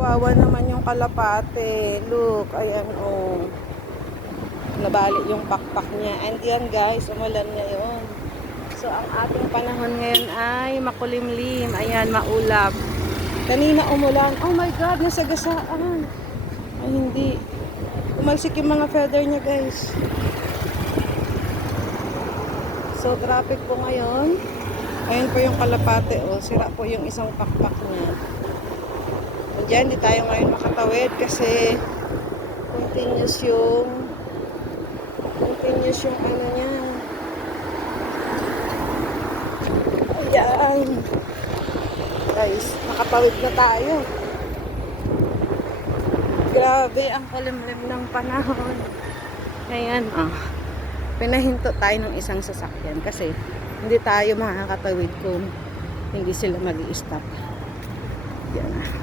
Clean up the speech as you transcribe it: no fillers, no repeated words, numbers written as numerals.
Wawa naman yung kalapate. Look, ayan oh. Nabali yung pakpak niya. And yan guys, umulan ngayon. So ang ating panahon ngayon ay makulimlim. Ayan, maulap. Kanina umulan. Oh my God, nasagasaan. Ay hindi. Umalsik yung mga feather niya guys. So traffic po ngayon. Ayun po yung kalapate. Oh, sira po yung isang pakpak niya. Diyan, di tayo ngayon makatawid kasi continuous yung ano niya. Ayan. Guys, makatawid na tayo. Grabe, ang kalimlim ng panahon. Ayan, pinahinto tayo ng isang sasakyan kasi hindi tayo makakatawid kung hindi sila mag-i-stop. Yan.